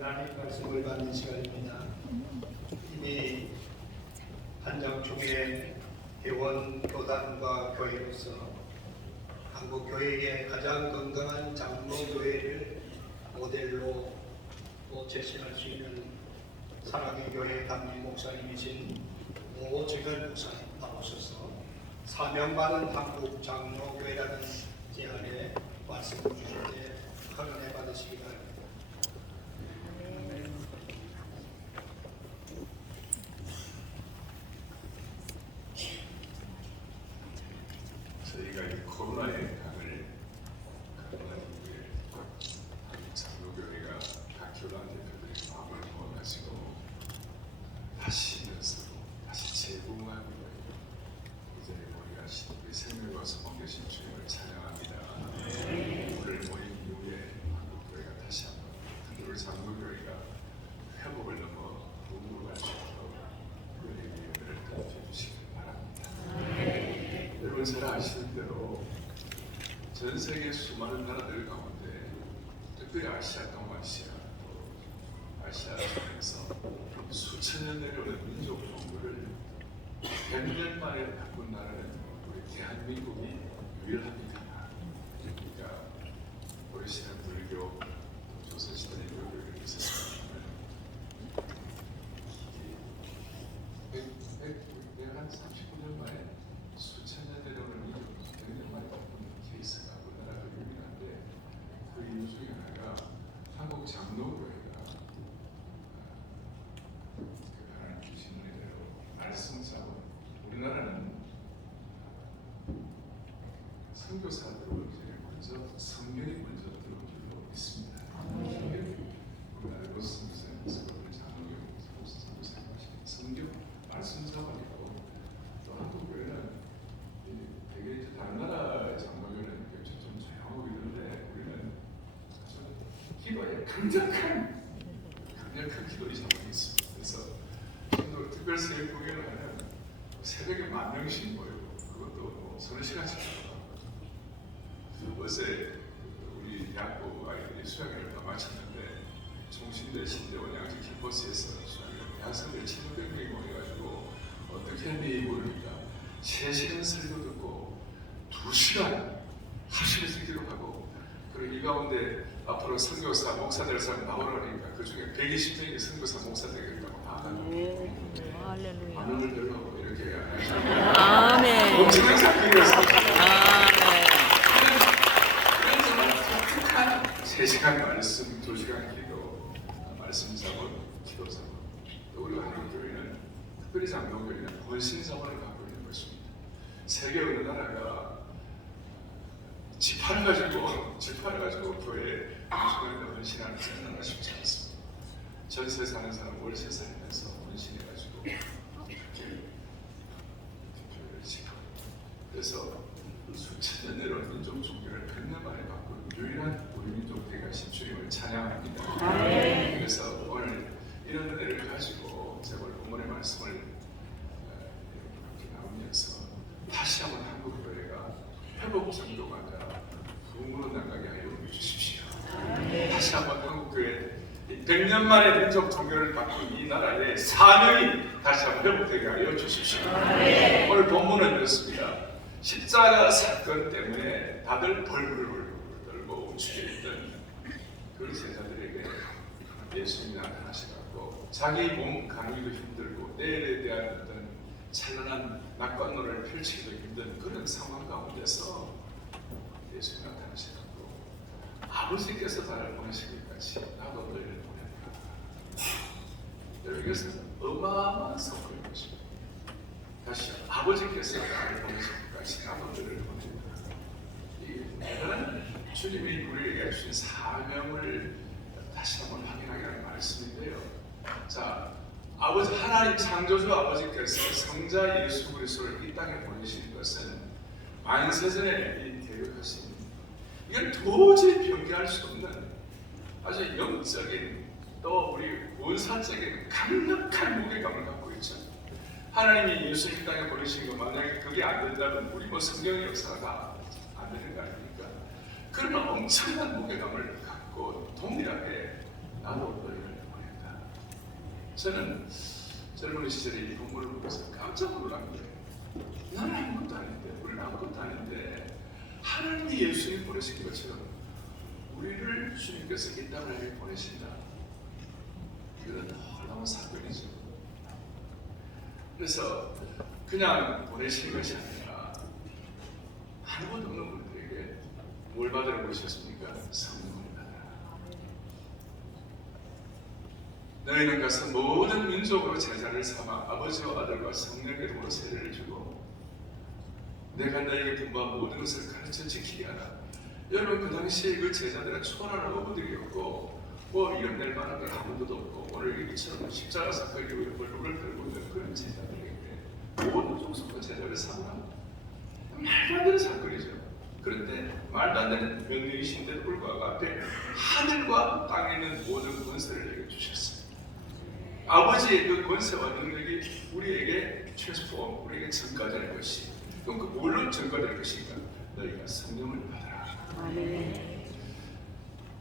하나님 말씀을 받는 시간입니다. 이미 한정총회 회원 교단과 교회로서 한국 교회의 가장 건강한 장로교회를 모델로 제시할 수 있는 사랑의 교회 담임 목사님이신 오정현 목사님 나오셔서 사명 받은 한국 장로교회라는 제안에 말씀을 주실 때 헌언해 받으시기 바랍니다. 저희가 이 코로나의 강을 가동한 이후에 장로교회가 각 교단 대표들이 마음을 모아가지고 다시 일어서고 다시 재부흥하고 이제 우리가 우리 생명과 소망 되신 주님을 찬양합니다. 오늘 모임 이후에 한국교회가 다시 한번 특히 우리 장로교회가 회복을 넘어 부흥으로 갈 수 있도록 우리에게 은혜를 더해 주시길 바랍니다. 여러분 잘 아시는 대로 전 세계 수많은 나라들 가운데 특별히 아시아, 동아시아, 또 아시아 중에서 수천 년 내려오는 민족 종교를 100년 만에 바꾼 나라는 우리 대한민국이 유일합니다. 그러니까 오래시는 불교, 조선시대 유교를 이렇게 있었지만 한 39년 만에 수천 년 내려오는 민족 100년 만에 바꾼 케이스가 우리나라가 유일한데 그 이유 중에 하나가 한국 장로교회가 하나님 주신 은혜대로 말씀자원 우리나라는 선교사들로 이제 먼저 성경이 먼저 들어온 줄로 믿습니다. 우리나라로 선교사님께서 우리 장로교회 선교사님 성경 말씀자원이고 또 한국교회는 되게 이제 다른 나라의 장로교회는 좀 조용하고 이런데 우리는 아주 기도에 강력한 기도의 자원이 있습니다. 그래서 지금도 특별 새벽 구경을 하면 새벽에 10,000명씩 모이고 그것도 뭐 서너 시간씩 어제 우리 대학교 아이들이 수학여행을 다 마쳤는데 종신대 신대원 양재 캠퍼스에서 수학여행 대학생들 1,500명이 모여가지고 어떻게 했니 모르니까 3시간 설교 듣고 2시간 하시면서 기록하고 그리고 이 가운데 앞으로 선교사 목사 될 사람 나오라니까 그 중에 120명이 선교사 목사 되겠다고 다 할렐루야. 반응을 들으라고 이렇게 아멘. 엄청난 사건이었습니다. 아멘. 3시간 말씀, 2시간 기도, 말씀 자원, 기도 자원. 또 우리 한국교회는 특별히 장로교회는 헌신 자원을 갖고 있는 것입니다. 세계 어느 나라가 지파를 가지고 교회에 무조건 헌신하는 생각은 쉽지 않습니다. 전세 사는 사람 월세 살면서 헌신해가지고 교회를 지키고 그래서 수천 년 내로 민족 종교를 100년 만에 바꾼 유일한 우리 민족 대가신 주님을 찬양합니다. 그래서 오늘 이런 은혜를 가지고 제가 본문의 말씀을 이렇게 나오면서 다시 한번 한국 교회가 회복 정도가 아니라 부흥으로 나가게 하여 주십시오. 다시 한번 한국 교회 100년 만에 민족 종교를 바꾼 이 나라의 사명이 다시 한번 회복되게 하여 주십시오. 오늘 본문은 이렇습니다. 십자가 사건 때문에 다들 벌벌을 떨고 움츠려있던 그 제자들에게 예수님이 나타나셔갖고 자기 몸 가누기도 힘들고 내일에 대한 어떤 찬란한 낙관론을 펼치기도 힘든 그런 상황 가운데서 예수님이 나타나셔갖고 아버지께서 나를 보내시기까지 나도 너희를 보낸다. 여기에서 어마어마한 사건인 것입니다. 다시 아버지께서 나를 보내시기까지 나도 너희를 보낸다. 이 대단한 주님이 우리에게 주신 사명을 다시 한번 확인하게 하는 말씀인데요. 자, 아버지 하나님 창조주 아버지께서 성자 예수 그리스도를 이 땅에 보내신 것은 만세전에 이 계획하신 이건 도저히 변개할 수 없는 아주 영적인 또 우리 원사적인 강력한 무게감을 갖고 있죠. 하나님이 예수님 땅에 보내신 것 만약에 그게 안 된다면 우리 뭐 성경의 역사가 안 되는 거 아닙니까? 그러나 엄청난 무게감을 갖고 동일하게 나도 너희를 저는 젊은 시절에 이 본문을 보면서 깜짝 놀란 거예요. 나는 아무것도 아닌데, 우리는 아무것도 아닌데 하나님이 예수님 보내신 것처럼 우리를 주님께서 이 땅을 보내신다. 이건 놀라운 사건이죠. 그래서 그냥 보내신 것이 아니라 아무것도 없는 분들에게 뭘 받으러 오셨습니까? 성령을 받으라. 너희는 가서 모든 민족으로 제자를 삼아 아버지와 아들과 성령의 이름으로 세례를 주고 내가 너에게 분부한 모든 것을 가르쳐 지키게 하라. 여러분 그 당시에 그 제자들은 초라한 어부들이었고 뭐 이름 낼 만한 건 아무도 없고 오늘 이처럼 십자가 사건이 얼굴을 들고 있는 그런 제자들에게 모든 종속과 제자를 삼으라. 말도 안 되는 사건이죠. 그런데 말도 안 되는 명령이신데도 불구하고 앞에 하늘과 땅에 있는 모든 권세를 내게 주셨어요. 아버지의 그 권세와 능력이 우리에게 최소한 우리에게 전가되는 것이 그럼 그 뭘로 전가될 것인가? 너희가 성령을 받아라.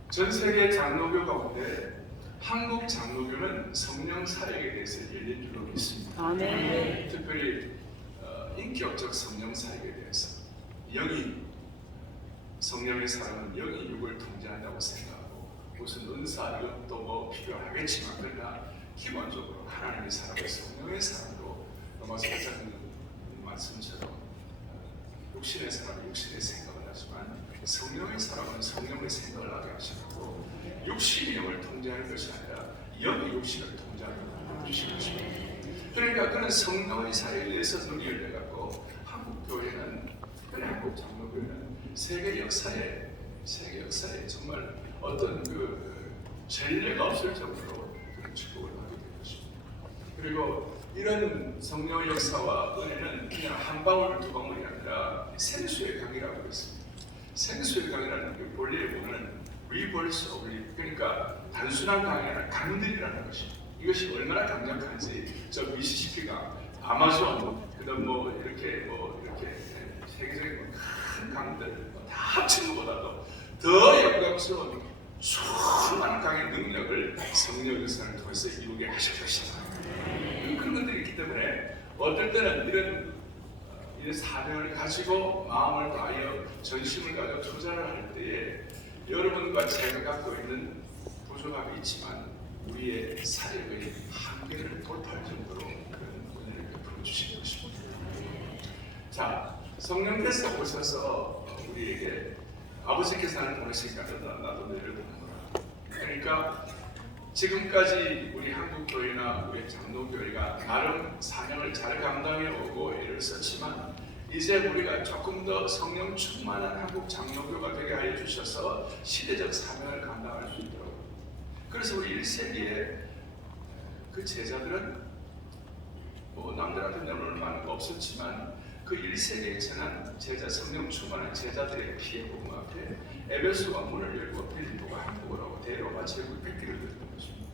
전 세계 장로교 가운데 한국 장로교는 성령 사역에 대해서 열린 줄로 믿습니다. 아멘. 특별히 인격적 성령 사역에 대해서 영이 성령의 사람은 영이 육을 통제한다고 생각하고 무슨 은사 이것도 뭐 필요하겠지만 그러나 기본적으로 하나님의 사람과 성령의 사람으로 로마서 8장 말씀처럼 육신의 사람은 육신의 생각을 하지만 성령의 사람은 성령의 생각을 하게 하시고 육신이 영을 통제하는 것이 아니라 영이 육신을 통제하는 것입니다. 그러니까 그는 성령의 사역에 의해서 눈이 열려갖고 한국 교회는 특별히 한국 장로교회는 세계 역사에 정말 어떤 그 전례가 없을 정도로 그런 축복을 하게 된 것입니다. 그리고 이런 성령의 역사와 은혜는 그냥 한 방울 두 방울이 아니라 생수의 강이라고 했습니다. 생수의 강이라는 게 본래에 보면 리버스 오브 리 그러니까 단순한 강이 아니라 강들이라는 것입니다. 이것이 얼마나 강력한지 저 미시시피강, 아마존, 그다음 뭐 이렇게 세계적인 큰 강들 다 합친 것보다도 더 영광스러운 수많은 강의 능력을 성령 역사를 통해서 이루게 하실 것이다. 그런 것들이 있기 때문에 어떨 때는 이런 사명을 가지고 마음을 다하여 전심을 가지고 투자를 할 때에 여러분과 제가 갖고 있는 부족함이 있지만 우리의 사역의 한계를 돌파할 정도로 그런 은혜를 베풀어 주신 것입니다. 자, 성령께서 오셔서 우리에게 아버지께서 나를 보내시니까 나도 너희를 보내노라. 그러니까 지금까지 우리 한국교회나 우리 장로교회가 나름 사명을 잘 감당해 오고 애를 썼지만 이제 우리가 조금 더 성령 충만한 한국 장로교가 되게 하여 주셔서 시대적 사명을 감당할 수 있도록 그래서 우리 1세기에 그 제자들은 뭐 남들한테 내놓을 만한 거 없었지만 그 1세기에 지난 제자 성령 충만한 제자들의 피해 복음 앞에 에베소가 문을 열고 빌립보가 한국을 하고 대로마 제국 백기를 들는 것입니다.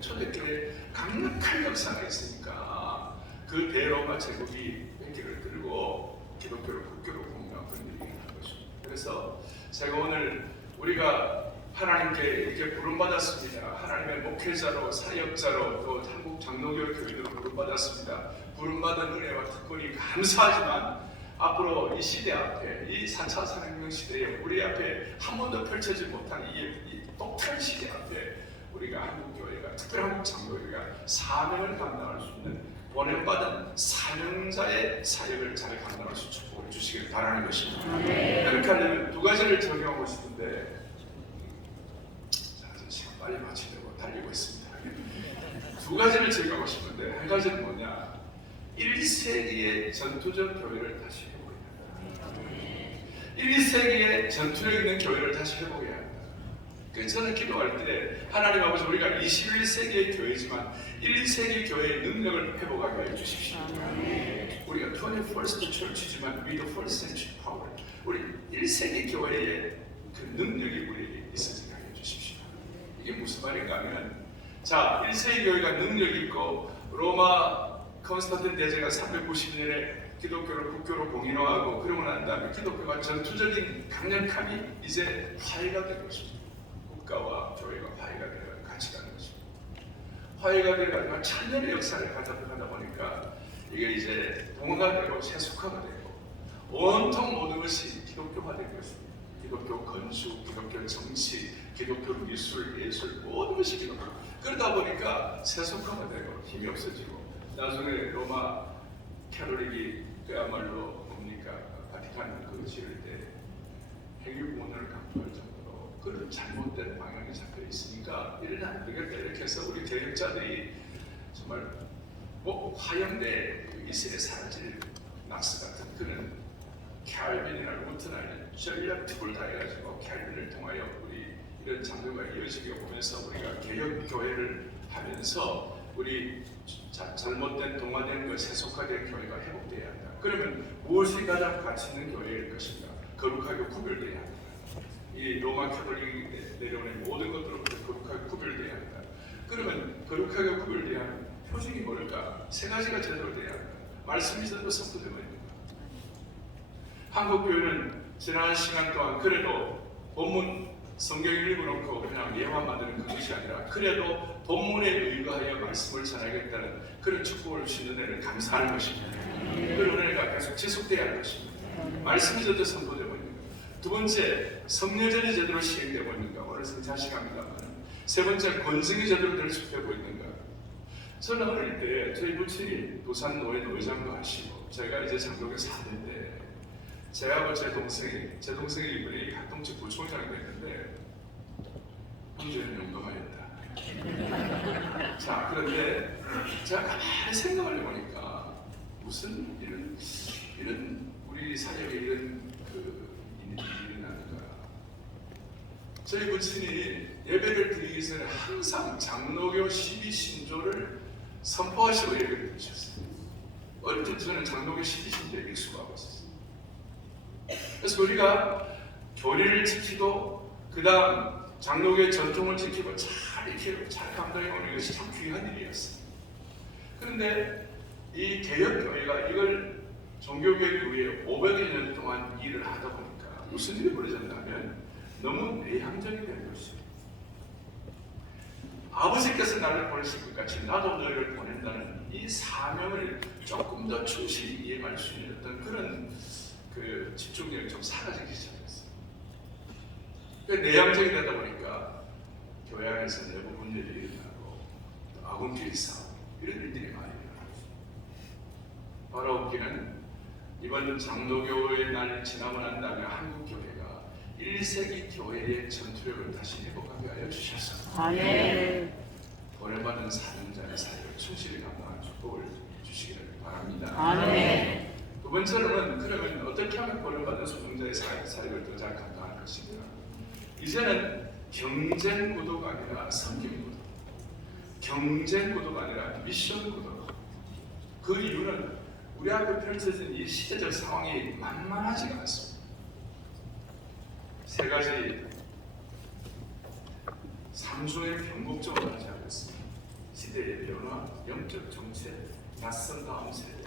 초대교회 강력한 역사가 있으니까 그 대로마 제국이 백기를 들고 기독교를 국교로 공유한 그런 일이 일어난 것입니다. 그래서 제가 오늘 우리가 하나님께 이렇게 부름받았습니다. 하나님의 목회자로 사역자로 또 한국 장로교 교인으로 부름받았습니다. 부름받은 은혜와 특권이 감사하지만 앞으로 이 시대 앞에 이 4차 산업혁명 시대에 우리 앞에 한 번도 펼쳐지지 못한 이 독특한 시대 앞에 우리가 한국교회가 특별히 한국 장로교회가 사명을 감당할 수 있는 보냄받은 사명자의 사역을 잘 감당할 수 있는 축복을 주시길 바라는 것입니다. 그렇게 하려면 두 가지를 적용하고 싶은데 시간 빨리 마치려고 달리고 있습니다. 두 가지를 적용하고 싶은데 한 가지는 뭐냐 1세기의 전투적 교회를 다시 회복해야 한다. 1세기의 전투력 있는 교회를 다시 회복해야 한다. 그래서 저는 기도할 때 하나님 아버지 우리가 21세기의 교회지만 1세기 교회의 능력을 회복하게 해 주십시오. 우리가 21st church지만 we the first century power. 우리 1세기 교회의 그 능력이 우리에게 있어지게 해 주십시오. 이게 무슨 말인가 하면 자 1세기 교회가 능력이 있고 로마 컨스탄틴 대제가 390년에 기독교를 국교로 공인화하고 그러고 난 다음에 기독교가 전투적인 강력함이 이제 화해가 된 것입니다. 국가와 교회가 화해가 되어 같이 가는 것입니다. 화해가 되고 천년의 역사를 가져가다 보니까 이게 이제 동화가 되고 세속화가 되고 온통 모든 것이 기독교화된 것입니다. 기독교 건축, 기독교 정치, 기독교 미술, 예술 모든 것이 기독교. 그러다 보니까 세속화가 되고 힘이 없어지고 나중에 로마 캐톨릭이 그야말로 뭡니까 바티칸 그 지을 때 핵유공론을 강조할 정도로 그런 잘못된 방향이 잡혀 있으니까 이래는 안 되겠다 이렇게 해서 우리 개혁자들이 정말 화염대 이슬에 사라질 낙스 같은 그런 캘빈이나 루트나 이런 전략 팁을 다 해가지고 캘빈을 통하여 우리 이런 장르가 이어지게 보면서 우리가 개혁 교회를 하면서 우리 잘못된 동화된 그 세속화된 교회가 회복돼야 한다. 그러면 무엇이 가장 가치 있는 교회일 것인가? 거룩하게 구별돼야 한다. 이 로마 캐톨릭이 내려오는 모든 것들로부터 거룩하게 구별돼야 한다. 그러면 거룩하게 구별돼야 하는 표징이 뭘까? 세 가지가 제대로 돼야 한다. 말씀이 제대로 선포되고 있는 것. 한국 교회는 지난 시간 동안 그래도 본문 성경을 읽어놓고 그냥 예화만 만드는 그것이 아니라 그래도 본문에 의거하여 말씀을 전하겠다는 그런 축복을 주시는 데는 감사하는 것입니다. 그런 은혜가 계속 지속돼야 할 것입니다. 말씀이 제대로 선포되고 있는 것. 두 번째, 성례전이 제대로 시행되고 있는가. 오늘 성찬 시간입니다만. 세 번째, 권승이 제대로 결속되고 있는가. 저는 어릴 때 저희 부친이 부산 노회 의장도 하시고 저희가 이제 장독에 사는데 제하고 제 동생이 이번에 합동측 부총장이 됐는데 형제는 용감하였다. 자, 그런데 제가 가만히 생각을 해보니까 무슨 이런 우리 사역에 이런 일이 일어나는가. 저희 부친이 예배를 드리기 전에 항상 장로교 12신조를 선포하시고 예배를 드리셨어요. 어릴 때 저는 장로교 12신조에 익숙하고 있었어요. 그래서 우리가 교리를 지키고 그 다음 장로교의 전통을 지키고 잘 감당해 오는 것이 참 귀한 일이었어요. 그런데 이 개혁교회가 이걸 종교개혁 위에 500여 년 동안 일을 하다 보니까 무슨 일이 벌어졌냐면 너무 내향적이 된 것이에요. 아버지께서 나를 보내실 것 같이 나도 너희를 보낸다는 이 사명을 조금 더 충실히 이해할 수 있는 어떤 그런 그 집중력이 좀 사라지기 시작했어요. 내향적이 되다 보니까 교회 안에서 내부 분열이 일어나고 아군끼리 싸우고 이런 일들이 많이 일어났어요. 바로 웃기는 이번 장로교의 날 지나고 난 다음에 한국 교회가 1세기 교회의 전투력을 다시 회복하게 하여 주셨습니다. 아멘. 보내받은 사명자의 사역을 충실히 감당하는 축복을 주시기를 바랍니다. 아멘. 두 번째로는 그러면 어떻게 하면 보내받은 소명자의 사역을 더 잘 감당할 것인가? 이제는 경쟁 구도가 아니라 섬김 구도, 경쟁 구도가 아니라 미션 구도. 그 이유는 우리 앞에 펼쳐진 이 시대적 상황이 만만하지가 않습니다. 세 가지 삼수의 변곡점을 맞이하고 있습니다. 시대의 변화, 영적 정체, 낯선 다음 세대.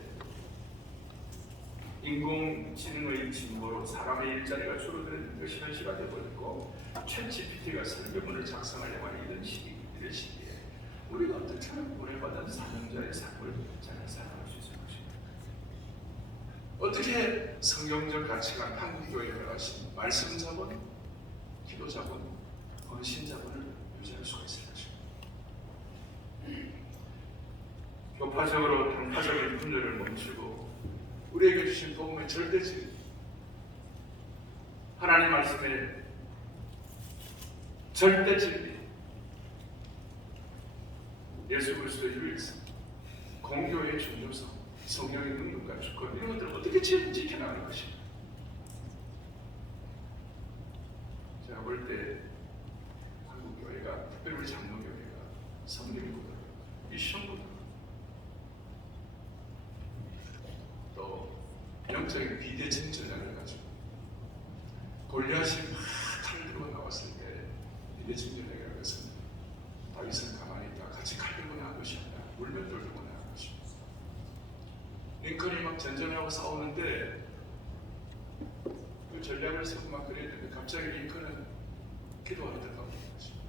인공지능의 진보로 사람의 일자리가 줄어드는 것이 현실화 되어버렸고 챗GPT가 설교문을 작성하려고 하는 이런 시기에 우리가 어떻게 하면 보내받은 사명자의 삶을 잘 살아갈 수 있을 것인가? 어떻게 성경적 가치관, 한국교회에 가신 말씀 자본, 기도 자본, 헌신 자본을 유지할 수가 있을 것인가? 교파적으로 단파적인 분열을 멈추고 우리에게 주신 복음의 절대적 하나님 말씀의 절대 진리, 예수 그리스도의 유일성, 공교의 중요성, 성령의 능력과 주권 이런 것들을 어떻게 지켜나가는 것인가? 제가 볼 때 한국 교회가 특별히 장로교회가 성경보다 미션보다 또 영적인 비대칭 전략을 가지고 골리앗이 막 칼을 들고 나왔을 때 비대칭 전략이라고 했습니다. 다윗은 가만히 있다 같이 칼 들고 나간 것이 아니라 물맷돌 들고 나간 것입니다. 링컨이 막 전쟁하고 싸우는데 그 전략을 세고 막 그랬는데 갑자기 링컨은 기도하다가 것입니다.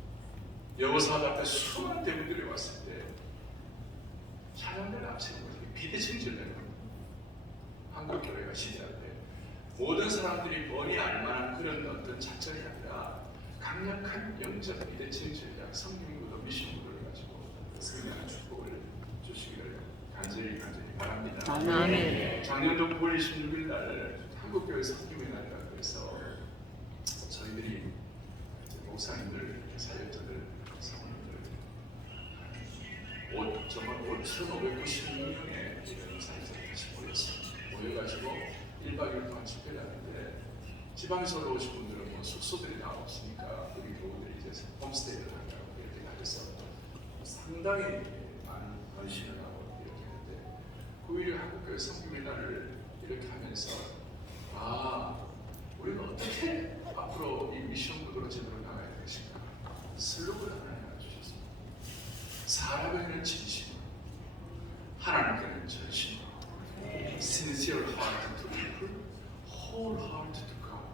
여호사밧 앞에 수많은 대군들이 왔을 때 사람들 앞세우고 비대칭질되는 한국 교회가 시대할 때 모든 사람들이 뻔히 알만한 그런 어떤 작전이 아니라 강력한 영적 비대칭 전략, 성경구도 미션구도를 가지고 승리하는 축복을 주시기를 간절히 바랍니다. 아멘. 작년도 9월 26일 날 한국교회 성김의 날이라고 해서 저희들이 목사님들, 사역자들, 성도들 정말 5,596명의 사역자들이 같이 모여가지고 1박 2일 동안 집회를 하는데 지방에서 오신 분들은 뭐 숙소들이 다 없으니까 우리 교우들이 이제 홈스테이를 한다고 이렇게 가져서 상당히 많은 헌신을 하고 이렇게 했는데 9일에 한국교회 성김의 날을 이렇게 하면서 우리가 어떻게 앞으로 이 미션 구도로 제대로 나가야 되겠습니까? 슬로건을 하나 주셨습니다. 사람에게는 진심, 하나님께는 전심. Sincere heart to people, whole heart to God.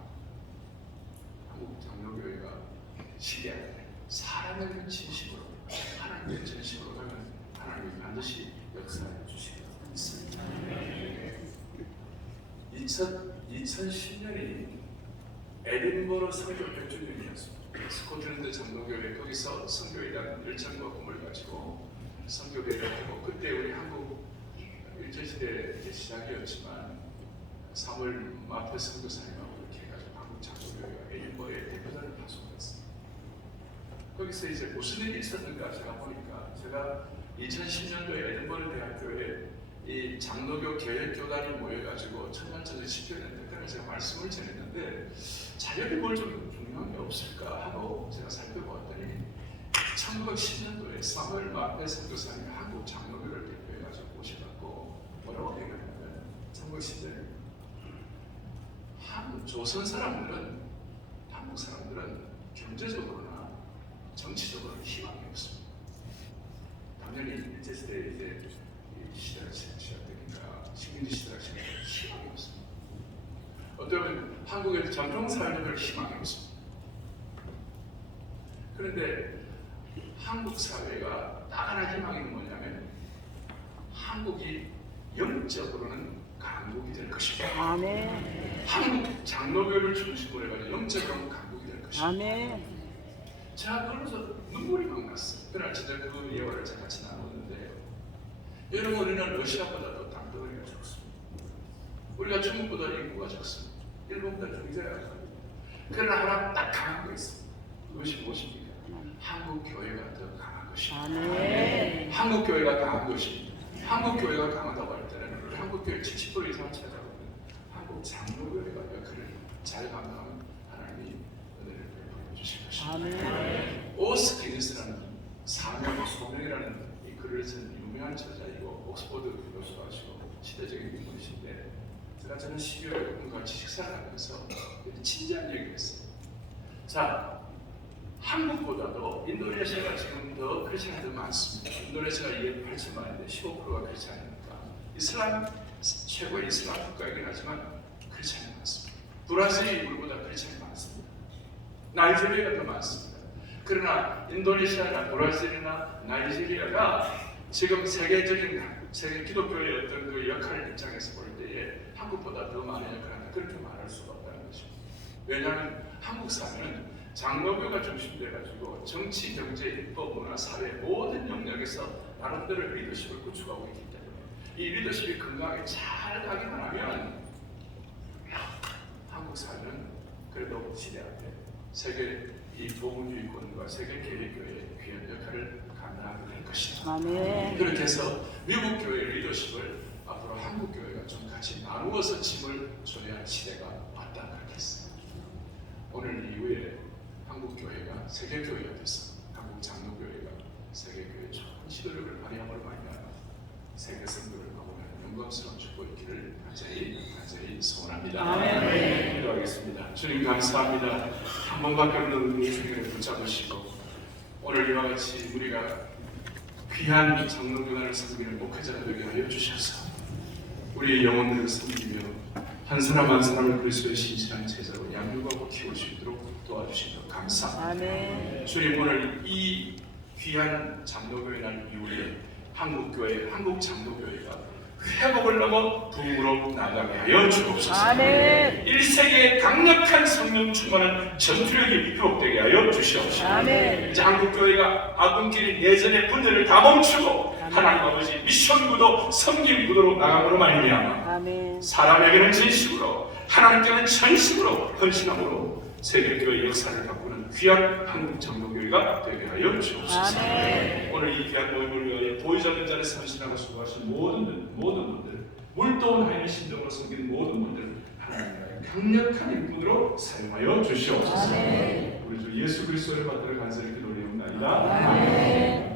한국 장로교회가 시대에 사람에게는 진심으로, 하나님께 전심으로 가면 하나님이 반드시 역사해 주시기 바랍니다. 2010년이 에딘버러 선교 100주년이었습니다. 스코틀랜드 장로교회 거기서 선교회당 열정과 꿈을 가지고 선교회를 하고 그때 우리 한국 일제시대 시작이었지만 3월 마페 선교사님하고 이렇게 해가지고 한국 장로교회가 에딘버러의 대표단을 파송했습니다. 거기서 이제 무슨 일이 있었는가 제가 보니까 제가 2010년도에 에딘버러 대학교에 이 장로교 계획교단이 모여가지고 천만천지 집회했는데 그때 제가 말씀을 전했는데 자녀들이 뭘 좀 중요한 게 없을까 하고 제가 살펴보았더니 1910년도에 사무엘 마페 선교사님이 한국 장로교를 대표해가지고 모셔갖고 뭐라고 얘기하냐면 1910년에 조선 사람들은 한국 사람들은 경제적으로나 정치적으로는 희망이 없습니다. 당연히 일제시대에 이제 시대가 시작되니까 식민지 시대가 시작되니까 희망이 없습니다. 어쩌면 한국의 전통 사회는 희망이 없습니다. 그런데 한국 사회가 딱 하나 희망이 뭐냐면 한국이 영적으로는 강국이 될 것이다. 아멘. 한국 장로교를 중심으로 해가지고 영적으로는 강국이 될 것이다. 아멘. 자, 그러면서 눈물이 막 났어요. 그날 진짜 그 예화를 제가 같이 나누는데요. 여러분, 우리는 러시아보다도 땅덩어리가 적습니다. 우리가 중국보다 인구가 적습니다. 일본보다 경제가 약합니다. 그러나 하나 딱 강한 거 있습니다. 그것이 무엇입니까? 한국 교회가 더 강한 것입니다. 아멘. 한국 교회가 강한 것입니다. 한국 교회가 강하다고 할 때는 우리 한국 교회 70% 이상 찾아오는 한국 장로교회가 역할을 잘 감당하면 하나님이 은혜를 베풀어 주실 것입니다. 아멘. 오스키니스라는 소명이라는 이 글을 쓴 유명한 저자이고 옥스퍼드 교수하시고 시대적인 인물이신데 저는 12월에 그분과 같이 식사를 하면서 진지한 얘기를 했어요. 자, 한국보다도 인도네시아가 지금 더 크리스천이 더 많습니다. 인도네시아가 208천만인데 15%가 크리스천이니까 이슬람 최고의 이슬람 국가이긴 하지만 크리스천이 많습니다. 브라질이 우리보다 크리스천이 많습니다. 나이지리아가 더 많습니다. 그러나 인도네시아나 브라질이나 나이지리아가 지금 세계 기독교의 어떤 그 역할 입장에서 볼 때에 한국보다 더 많은 역할을 한다. 그렇게 말할 수가 없다는 것입니다. 왜냐하면 한국 사회는 장로교가 중심돼가지고 정치, 경제, 입법, 문화, 사회 모든 영역에서 나름대로 리더십을 구축하고 있기 때문에 이 리더십이 건강하게 잘 가기만 하면 한국 사회는 그래도 시대 앞에 세계 이 복음주의권과 세계 계획교회의 귀한 역할을 감당하게 될 것이다. 아멘. 그렇게 해서 미국 교회의 리더십을 앞으로 한국 교회가 좀 같이 나누어서 짐을 져야 할 시대가 왔다 그렇게 했어요. 오늘 이후에 한국 교회가 세계 교회가 됐어. 한국 장로교회가 세계 교회 좋은 지도력을 발휘함으로 말미암아 세계 선교를 마무리하는 영광스러운 축복이 있기를 간절히 소원합니다. 아멘. 기도하겠습니다. 주님 감사합니다. 한 번밖에 없는 우리의 생애를 붙잡으시고 오늘 이와 같이 우리가 귀한 장로교단을 섬기는 목회자가 되게 하여 주셔서 우리의 영혼들을 섬기며 한 사람 한 사람을 그리스도의 신실한 제자로 양육하고 키울 수 있도록 도와주시면 감사합니다. 아멘. 주님, 오늘 이 귀한 장로교회 날 이후에 한국교회, 한국장로교회가 회복을 넘어 부흥으로 나가게 하여 주옵소서. 아멘. 1세기의 강력한 성령 충만한 전투력이 회복되게 하여 주시옵소서. 아멘. 이제 한국교회가 아군끼리 예전의 분들을 다 멈추고 하나님 아버지 미션 구도, 섬김 구도로 나감으로 말미암아 아멘. 사람에게는 진심으로, 하나님께는 전심으로 헌신함으로 세계교회 역사를 바꾸는 귀한 한국 장로교회가 되게 하여 주옵소서. 아멘. 오늘 이 귀한 모임을 위하여 보이지 않는 자리에서 헌신하고 수고하신 모든 분들, 물도운 하나님의 심정으로 섬기는 모든 분들 하나님의 강력한 일꾼으로 사용하여 주시옵소서. 아멘. 우리 주 예수 그리스도를 받들어 간절히 기도드리옵나이다. 아멘.